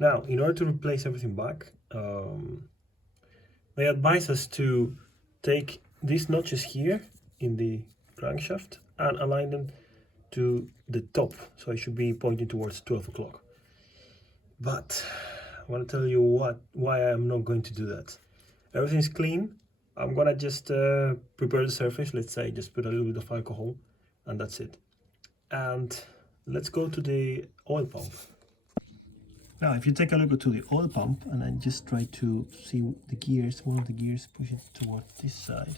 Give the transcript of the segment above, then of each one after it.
Now, in order to replace everything back, they advise us to take these notches here in the crankshaft and align them to the top, so it should be pointing towards 12 o'clock. But I want to tell you why I'm not going to do that. Everything's clean. I'm gonna just prepare the surface. Let's say just put a little bit of alcohol, and that's it. And let's go to the oil pump. Now, if you take a look to the oil pump, and I just try to see the gears, one of the gears pushing toward this side,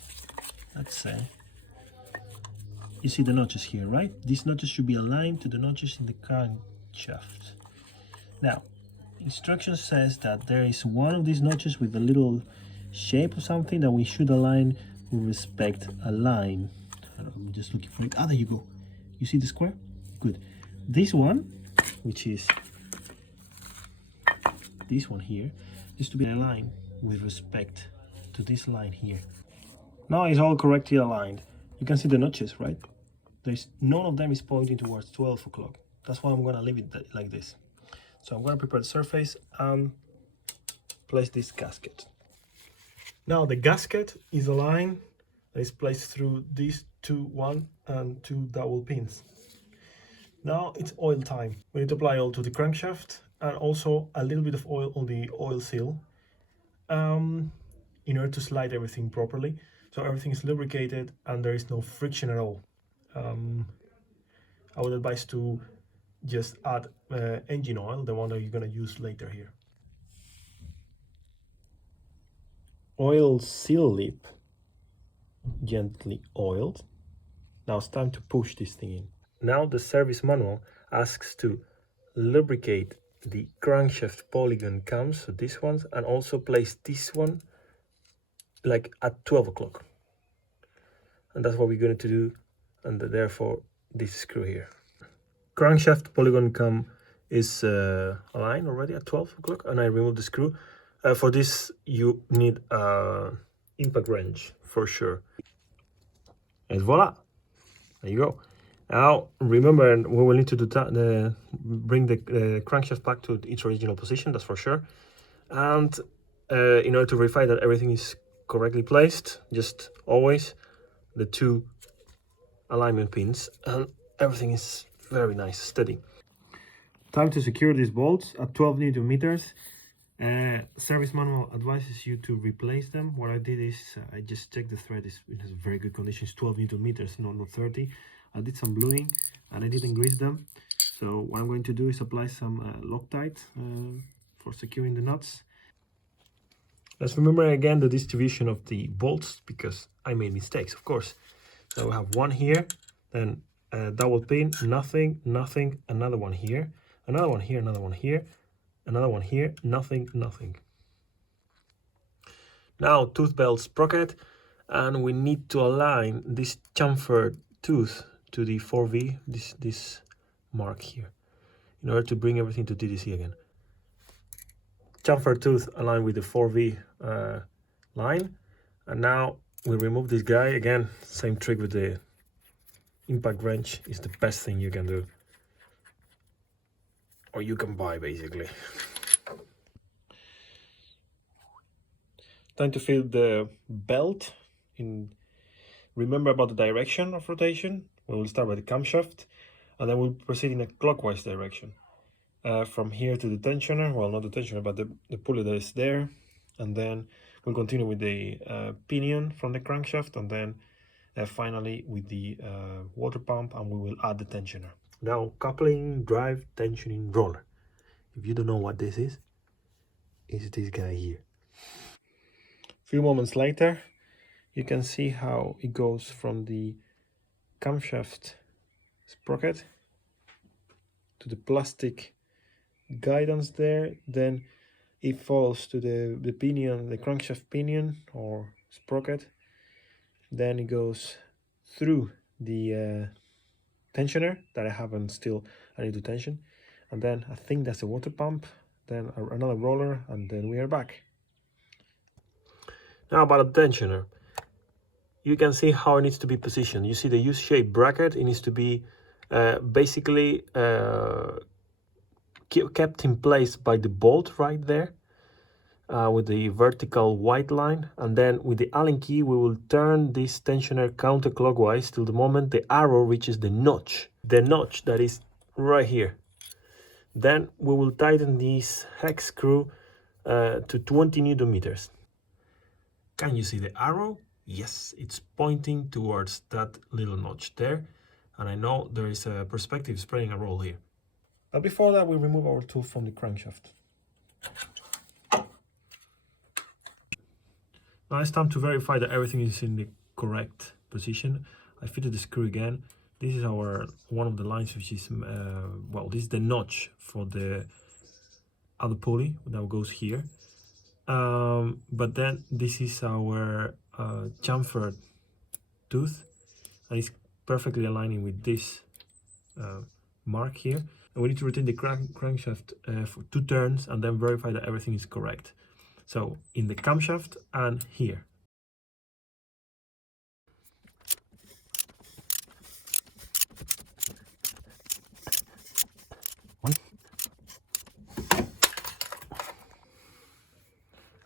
let's say. You see the notches here, right? These notches should be aligned to the notches in the crankshaft. Now, instruction says that there is one of these notches with a little shape or something that we should align with respect a line. I'm just looking for it. Ah, there you go. You see the square? Good. This one, which is this one here, is to be aligned with respect to this line here. Now it's all correctly aligned. You can see the notches, right? There's none of them is pointing towards 12 o'clock. That's why I'm gonna leave it like this. So I'm gonna prepare the surface and place this gasket. Now the gasket is aligned, is placed through these one and two dowel pins. Now it's oil time. We need to apply oil to the crankshaft and also a little bit of oil on the oil seal in order to slide everything properly, so everything is lubricated and there is no friction at all. I would advise to just add engine oil, the one that you're going to use later here. Oil seal lip gently oiled. Now it's time to push this thing in. Now the service manual asks to lubricate the crankshaft polygon cams, so these ones, and also place this one like at 12 o'clock. And that's what we're going to do, and therefore this screw here. Crankshaft polygon cam is aligned already at 12 o'clock, and I removed the screw. For this you need an impact wrench for sure. And voila, there you go. Now remember, we will need to bring the crankshaft back to its original position, that's for sure. And in order to verify that everything is correctly placed, just always the two alignment pins, and everything is very nice, steady. Time to secure these bolts at 12 Newton meters. Service manual advises you to replace them. What I did is I just checked the thread is in very good condition. It's 12 Newton meters, not 30. I did some bluing and I didn't grease them. So what I'm going to do is apply some Loctite for securing the nuts. Let's remember again the distribution of the bolts, because I made mistakes, of course. So we have one here, then a double pin, nothing, nothing, another one here, another one here, another one here, another one here, nothing, nothing. Now tooth belt sprocket, and we need to align this chamfer tooth to the 4V, this mark here, in order to bring everything to DDC again. Chamfer tooth aligned with the 4V line, and now we remove this guy. Again, same trick with the impact wrench, is the best thing you can do, or you can buy basically. Time to fill the belt in. Remember about the direction of rotation. We will start by the camshaft, and then we'll proceed in a clockwise direction. From here to the tensioner, well, not the tensioner, but the pulley that is there, and then we'll continue with the pinion from the crankshaft, and then finally with the water pump, and we will add the tensioner. Now, coupling, drive, tensioning, roller. If you don't know what this is, it's this guy here. A few moments later, you can see how it goes from the camshaft sprocket to the plastic guidance there, then it falls to the pinion, the crankshaft pinion or sprocket, then it goes through the tensioner that I need to tension, and then I think that's the water pump then another roller, and then we are back. Now about the tensioner. You can see how it needs to be positioned. You see the U-shaped bracket, it needs to be basically kept in place by the bolt right there with the vertical white line, and then with the Allen key we will turn this tensioner counterclockwise till the moment the arrow reaches the notch that is right here. Then we will tighten this hex screw to 20 Newton meters. Can you see the arrow? Yes, it's pointing towards that little notch there, and I know there is a perspective spraying a roll here. But before that, we remove our tool from the crankshaft. Now it's time to verify that everything is in the correct position. I fitted the screw again. This is one of the lines, which is well, this is the notch for the other pulley that goes here. But then this is our chamfer tooth, and it's perfectly aligning with this mark here. And we need to retain the crankshaft for 2 turns and then verify that everything is correct. So in the camshaft and here.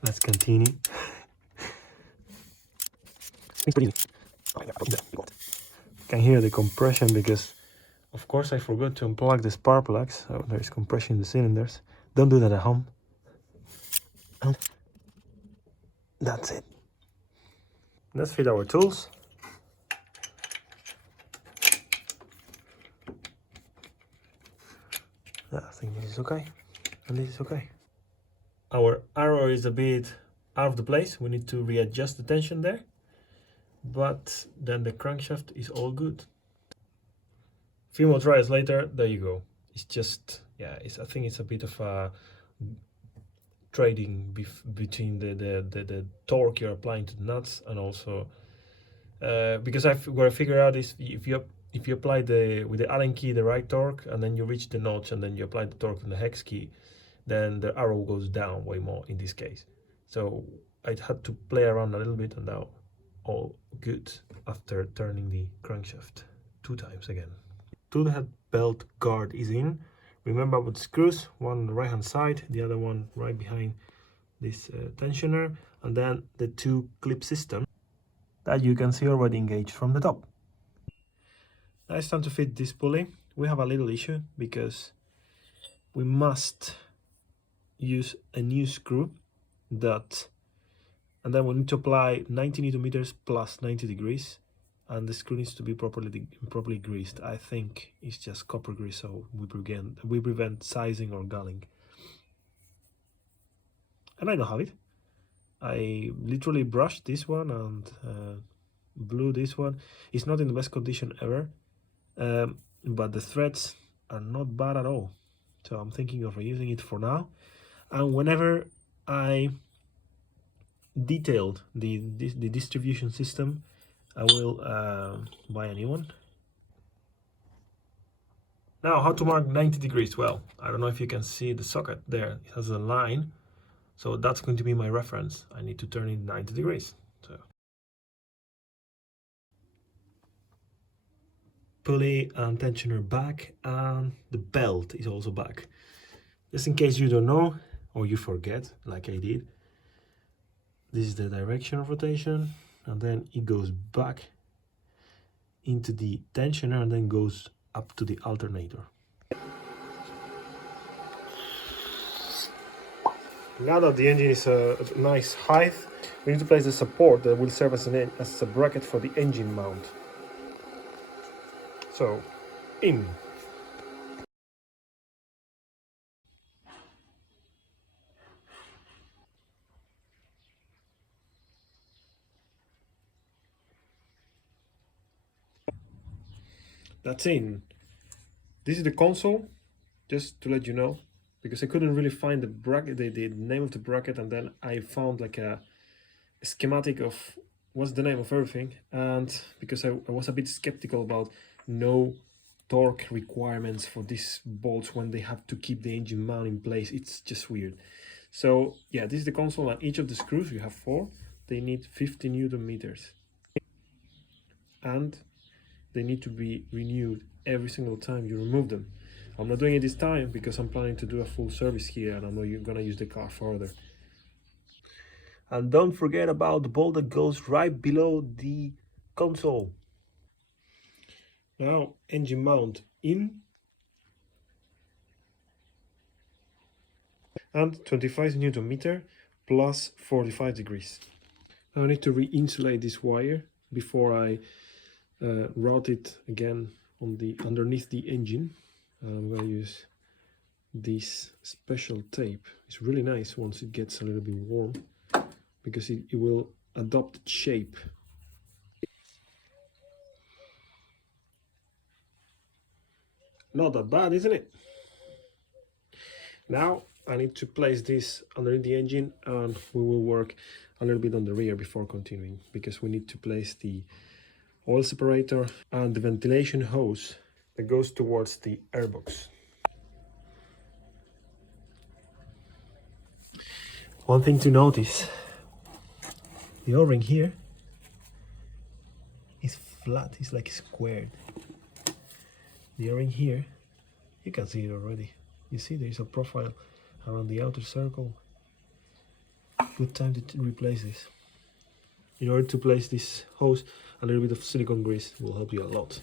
Let's continue. You can hear the compression because, of course, I forgot to unplug the spark plugs, so there is compression in the cylinders. Don't do that at home. And that's it. Let's fit our tools. I think this is okay, and this is okay. Our arrow is a bit out of the place. We need to readjust the tension there, but then the crankshaft is all good. Few more tries later, there you go. It's just, yeah, I think it's a bit of a trading between the torque you're applying to the nuts, and also because what I figured out is if you apply with the Allen key the right torque, and then you reach the notch, and then you apply the torque on the hex key, then the arrow goes down way more in this case. So I had to play around a little bit, and now all good after turning the crankshaft 2 times again. Tool head belt guard is in. Remember about the screws, one on the right hand side, the other one right behind this tensioner, and then the 2 clip system that you can see already engaged from the top. Now it's time to fit this pulley. We have a little issue because we must use a new screw and then we need to apply 90 Newton meters plus 90 degrees, and the screw needs to be properly greased. I think it's just copper grease, so we prevent sizing or gulling. And I don't have it. I literally brushed this one and blew this one. It's not in the best condition ever, but the threads are not bad at all. So I'm thinking of reusing it for now. And whenever I detailed the distribution system, I will buy a new one. Now, how to mark 90 degrees? Well, I don't know if you can see the socket there. It has a line, so that's going to be my reference. I need to turn it 90 degrees. So, pulley and tensioner back, and the belt is also back. Just in case you don't know or you forget, like I did, this is the direction of rotation, and then it goes back into the tensioner and then goes up to the alternator. Now that the engine is a nice height, we need to place the support that will serve as a bracket for the engine mount. So, in. That's in. This is the console, just to let you know, because I couldn't really find the bracket, the name of the bracket, and then I found like a schematic of what's the name of everything, and because I was a bit skeptical about no torque requirements for these bolts when they have to keep the engine mount in place. It's just weird. So yeah, this is the console, and each of the screws, you have 4, they need 50 Newton meters. And they need to be renewed every single time you remove them. I'm not doing it this time because I'm planning to do a full service here, and I know you're gonna use the car further. And don't forget about the bolt that goes right below the console. Now, engine mount in, and 25 Newton meter plus 45 degrees. Now I need to re-insulate this wire before I route it again on the underneath the engine. I'm going to use this special tape. It's really nice once it gets a little bit warm because it will adopt its shape. Not that bad, isn't it? Now I need to place this underneath the engine, and we will work a little bit on the rear before continuing, because we need to place the oil separator and the ventilation hose that goes towards the airbox. One thing to notice, the O-ring here is flat, it's like squared. The O-ring here, you can see it already. You see there's a profile around the outer circle. Good time to replace this. In order to place this hose, a little bit of silicone grease will help you a lot.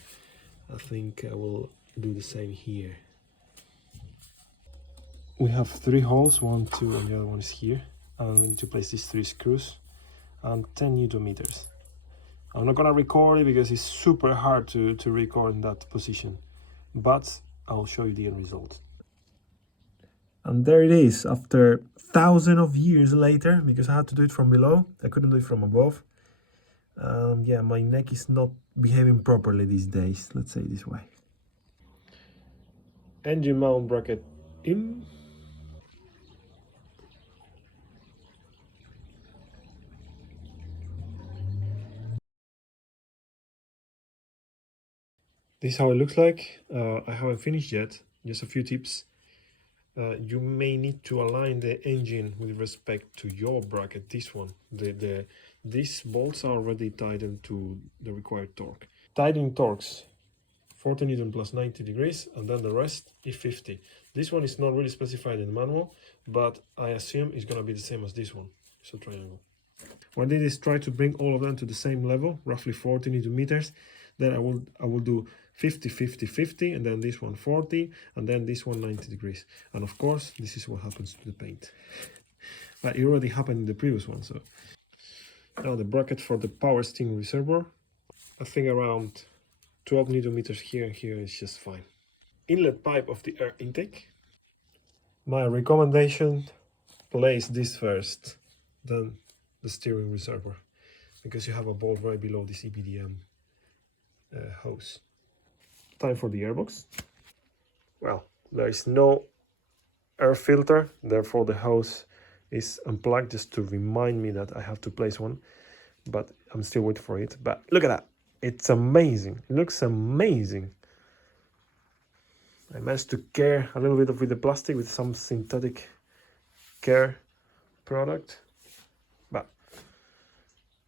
I think I will do the same here. We have 3 holes, 1, 2, and the other one is here. And we need to place these 3 screws and 10 Newton meters. I'm not gonna record it because it's super hard to record in that position, but I'll show you the end result. And there it is, after thousands of years later, because I had to do it from below, I couldn't do it from above. Yeah, my neck is not behaving properly these days, let's say it this way. Engine mount bracket in. This is how it looks like. I haven't finished yet, just a few tips. You may need to align the engine with respect to your bracket, this one. These bolts are already tightened to the required torque. Tightening torques, 40 Newton plus 90 degrees, and then the rest is 50. This one is not really specified in the manual, but I assume it's gonna be the same as this one. It's a triangle. What I did is try to bring all of them to the same level, roughly 40 Newton meters. Then I will do 50, 50, 50, and then this one 40, and then this one 90 degrees. And of course, this is what happens to the paint. But it already happened in the previous one. So now the bracket for the power steering reservoir, I think around 12 Newton meters here and here is just fine. Inlet pipe of the air intake. My recommendation, place this first, then the steering reservoir, because you have a bolt right below this EPDM hose. Time for the airbox. Well, there is no air filter, therefore the hose is unplugged, just to remind me that I have to place one, but I'm still waiting for it. But look at that, it's amazing, it looks amazing. I managed to care a little bit with the plastic with some synthetic care product, but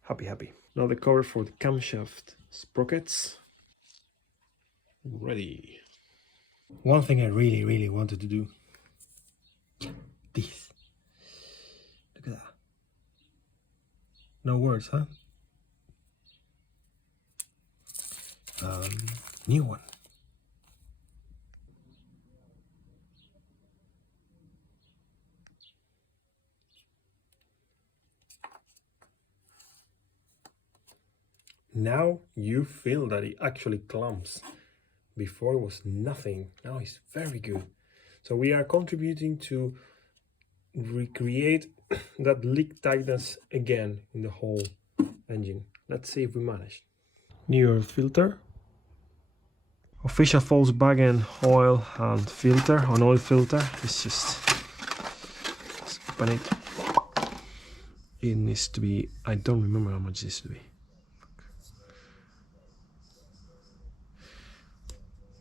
happy. Now the cover for the camshaft sprockets. Ready. One thing I really wanted to do, this. Look at that. No words, huh? New one. Now you feel that it actually clamps. Before it was nothing, now it's very good. So we are contributing to recreate that leak tightness again in the whole engine. Let's see if we manage. New filter. Official Volkswagen oil and filter, an oil filter. It's just, let's open it. It needs to be, I don't remember how much it needs to be.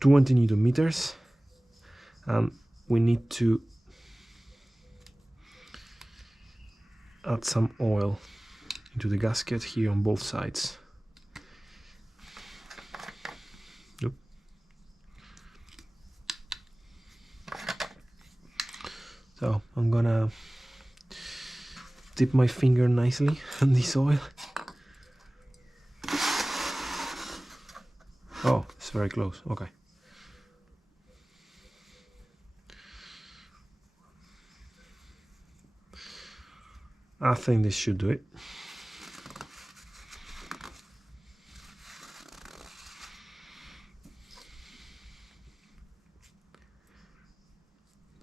20 Newton meters, and we need to add some oil into the gasket here on both sides. Yep. So I'm gonna dip my finger nicely in this oil. Oh, it's very close. Okay. I think this should do it.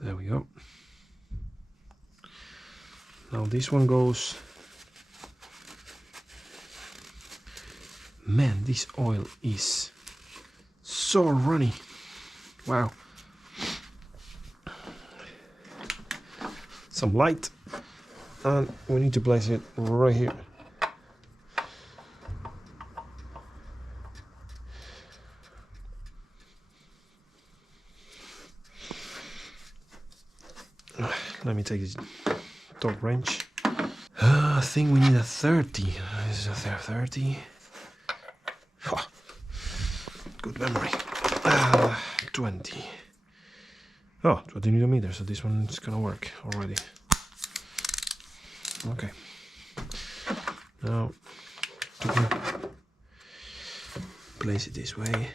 There we go. Now this one goes. Man, this oil is so runny. Wow. Some light, and we need to place it right here. Let me take this top wrench. I think we need a 30. This is a 30. Oh, good memory. 20. Oh, 20 Newton meters, so this one is gonna work already. Okay. Now, place it this way.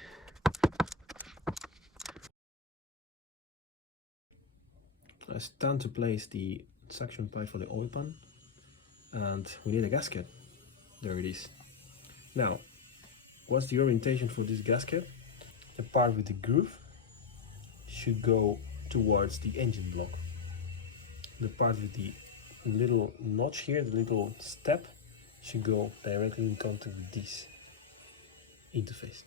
It's time to place the suction pipe for the oil pan, and we need a gasket. There it is. Now, what's the orientation for this gasket? The part with the groove should go towards the engine block. The part with the little notch here, the little step, should go directly in contact with this interface.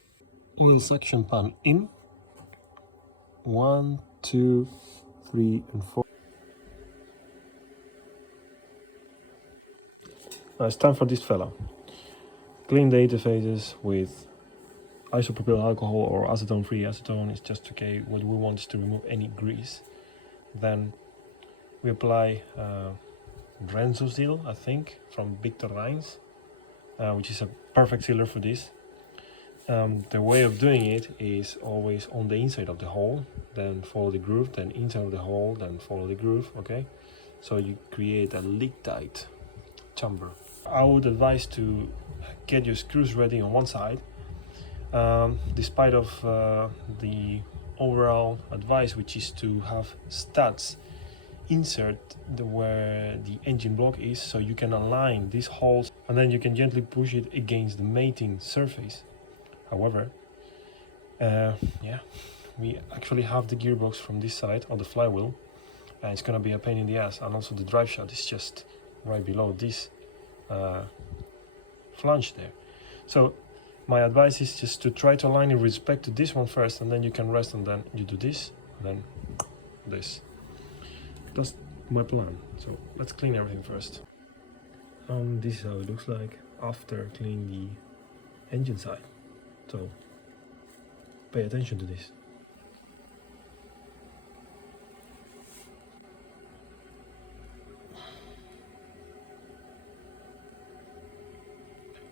Oil suction pan in. 1, 2, 3, and 4. Now it's time for this fella. Clean the interfaces with isopropyl alcohol or acetone-free. Acetone is just okay. What we want is to remove any grease. Then we apply Renzo seal, I think, from Victor Lines, which is a perfect sealer for this. The way of doing it is always on the inside of the hole, then follow the groove, then inside of the hole, then follow the groove, okay? So you create a leak-tight chamber. I would advise to get your screws ready on one side, despite of the overall advice, which is to have studs insert where the engine block is, so you can align these holes and then you can gently push it against the mating surface. However, yeah, we actually have the gearbox from this side of the flywheel, and it's gonna be a pain in the ass, and also the drive shaft is just right below this flange there. So my advice is just to try to align in respect to this one first, and then you can rest, and then you do this, and then this. That's my plan. So let's clean everything first. This is how it looks like after cleaning the engine side. So pay attention to this.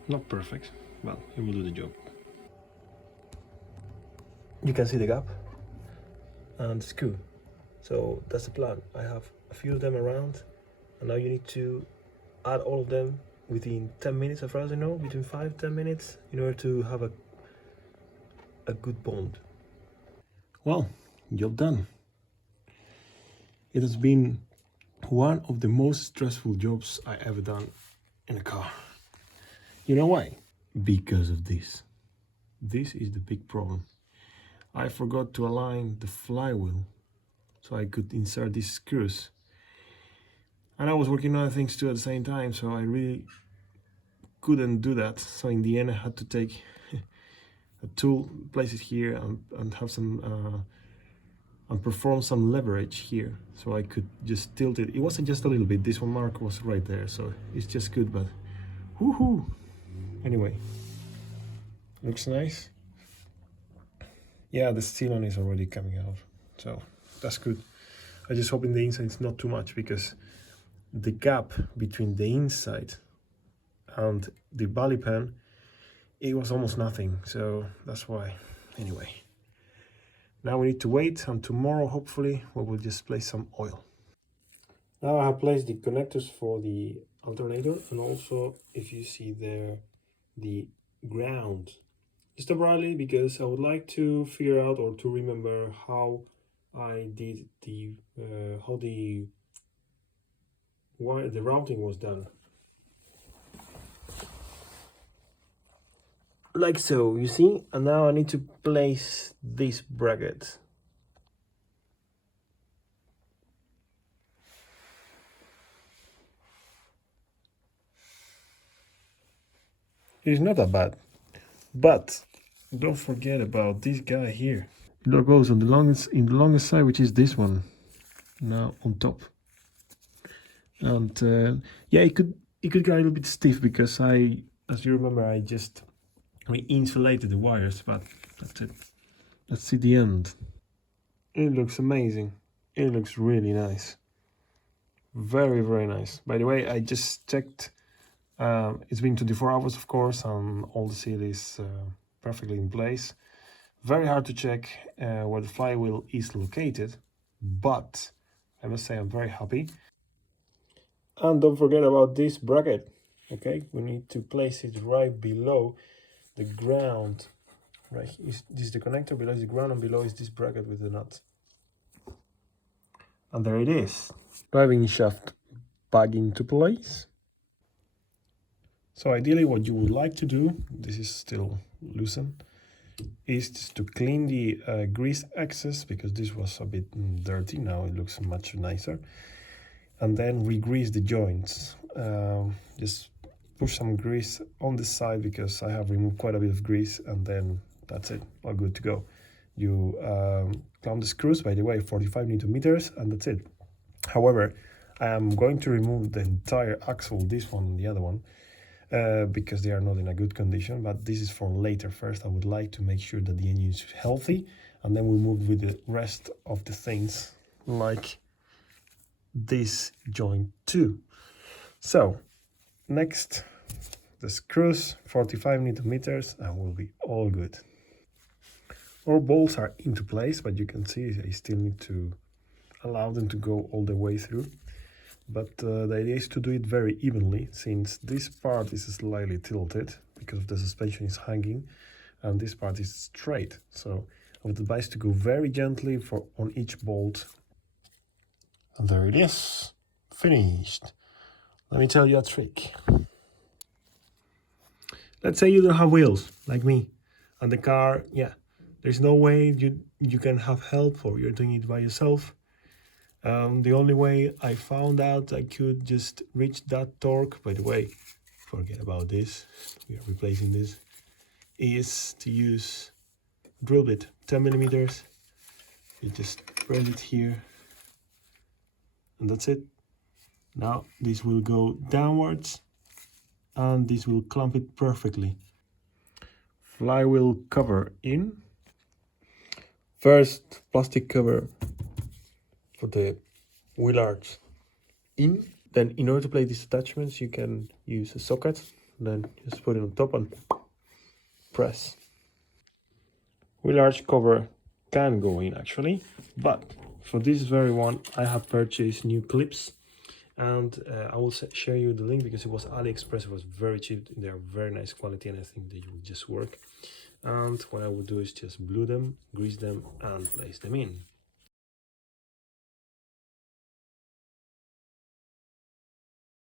Not perfect, well, it will do the job. You can see the gap and the screw. So that's the plan. I have a few of them around, and now you need to add all of them within 10 minutes, as far as I know, between 5-10 minutes, in order to have a good bond. Well, job done. It has been one of the most stressful jobs I ever done in a car. You know why? Because of this. This is the big problem. I forgot to align the flywheel so I could insert these screws. And I was working on other things too at the same time, so I really couldn't do that. So in the end I had to take a tool, place it here, and have some and perform some leverage here, so I could just tilt it. It wasn't just a little bit, this one mark was right there, so it's just good, but woohoo! Anyway, looks nice. Yeah, the sealant is already coming out, so that's good. I just hope in the inside it's not too much, because the gap between the inside and the bally pan, it was almost nothing, so that's why. Anyway, now we need to wait, and tomorrow hopefully we will just place some oil. Now I have placed the connectors for the alternator, and also, if you see there, the ground. Just temporarily, because I would like to figure out or to remember how I did the why the routing was done. Like so, you see, and now I need to place this bracket. It's not that bad, but don't forget about this guy here. It goes on the longest side, which is this one. Now on top, and yeah, it could get a little bit stiff, because as you remember, I just re-insulated the wires, but that's it. Let's see the end. It looks amazing. It looks really nice. Very, very nice. By the way, I just checked. It's been 24 hours, of course, and all the seal is perfectly in place. Very hard to check where the flywheel is located, but I must say I'm very happy. And don't forget about this bracket. Okay, we need to place it right below the ground. Right, this is the connector, below is the ground, and below is this bracket with the nut. And there it is. Driving shaft back into place. So ideally what you would like to do, this is still loosened, is just to clean the grease excess, because this was a bit dirty. Now it looks much nicer. And then re-grease the joints. Just push some grease on the side, because I have removed quite a bit of grease, and then that's it, all good to go. You clamp the screws, by the way, 45 Newton meters, and that's it. However, I am going to remove the entire axle, this one and the other one, because they are not in a good condition, but this is for later. First, I would like to make sure that the engine is healthy, and then we'll move with the rest of the things, like this joint too. So, next, the screws, 45 Newton meters, and we'll be all good. Our bolts are into place, but you can see I still need to allow them to go all the way through. But the idea is to do it very evenly, since this part is slightly tilted because the suspension is hanging, and this part is straight. So I would advise to go very gently on each bolt. And there it is, finished. Let me tell you a trick. Let's say you don't have wheels, like me, and the car, yeah, there's no way you can have help, or you're doing it by yourself. The only way I found out I could just reach that torque, by the way, forget about this, we are replacing this, is to use drill bit, 10 millimeters. You just press it here, and that's it. Now this will go downwards, and this will clamp it perfectly. Flywheel cover in. First, plastic cover for the wheel arch in. Then, in order to place these attachments, you can use a socket. Then just put it on top and press. Wheel arch cover can go in actually, but for this very one, I have purchased new clips, and I will share you the link, because it was AliExpress. It was very cheap. They are very nice quality, and I think they will just work. And what I will do is just glue them, grease them, and place them in.